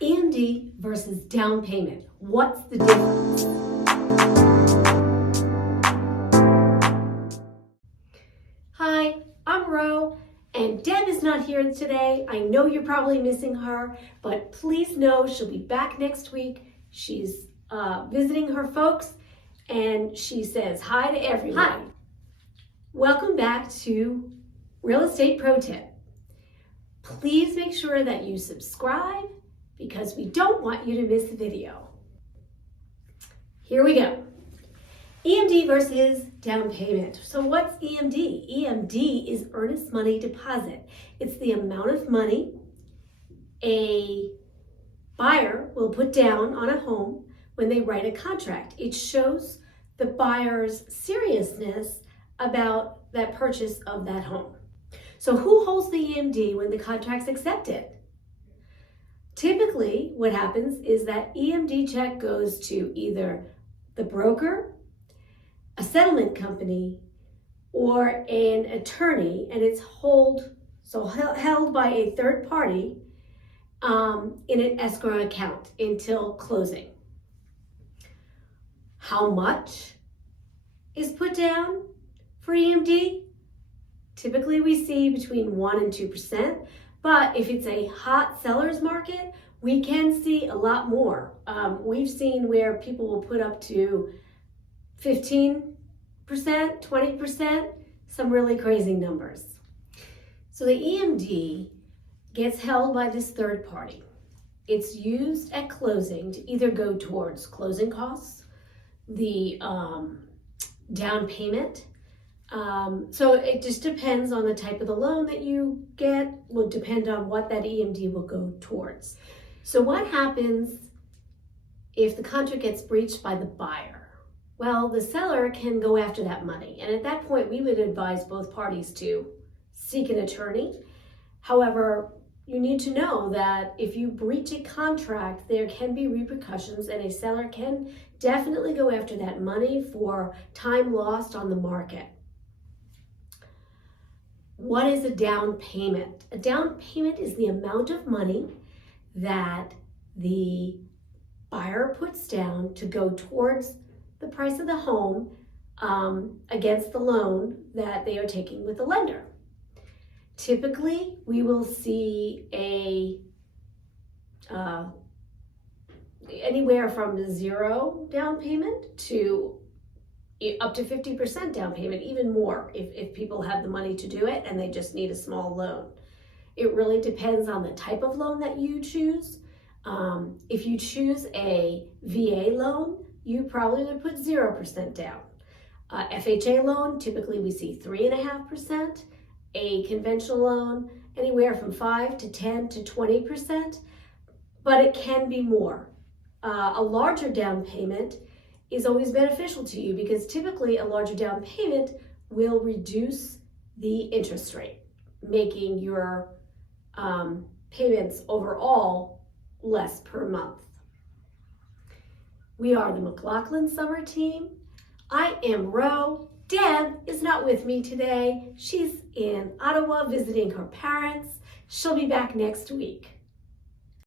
EMD versus down payment. What's the difference? Hi, I'm Ro, and Deb is not here today. I know you're probably missing her, but please know she'll be back next week. She's visiting her folks, and she says hi to everyone. Hi. Welcome back to Real Estate Pro Tip. Please make sure that you subscribe because we don't want you to miss a video. Here we go. EMD versus down payment. So what's EMD? EMD is earnest money deposit. It's the amount of money a buyer will put down on a home when they write a contract. It shows the buyer's seriousness about that purchase of that home. So who holds the EMD when the contract's accepted? Typically, what happens is that EMD check goes to either the broker, a settlement company, or an attorney, and it's held by a third party in an escrow account until closing. How much is put down for EMD? Typically, we see between 1% and 2%. But if it's a hot seller's market, we can see a lot more. We've seen where people will put up to 15%, 20%, some really crazy numbers. So the EMD gets held by this third party. It's used at closing to either go towards closing costs, the down payment. So it just depends on the type of the loan that you get, will depend on what that EMD will go towards. So what happens if the contract gets breached by the buyer? Well, the seller can go after that money. And at that point, we would advise both parties to seek an attorney. However, you need to know that if you breach a contract, there can be repercussions, and a seller can definitely go after that money for time lost on the market. What is a down payment? A down payment is the amount of money that the buyer puts down to go towards the price of the home against the loan that they are taking with the lender. Typically, we will see anywhere from 0 down payment to up to 50% down payment, even more if people have the money to do it and they just need a small loan. It really depends on the type of loan that you choose. If you choose a VA loan, you probably would put 0% down. FHA loan, typically we see 3.5%. A conventional loan, anywhere from 5 to 10 to 20%, but it can be more. A larger down payment is always beneficial to you because typically a larger down payment will reduce the interest rate, making your payments overall less per month. We are the McLoughlin Sommer team. I am Ro. Deb is not with me today. She's in Ottawa visiting her parents. She'll be back next week.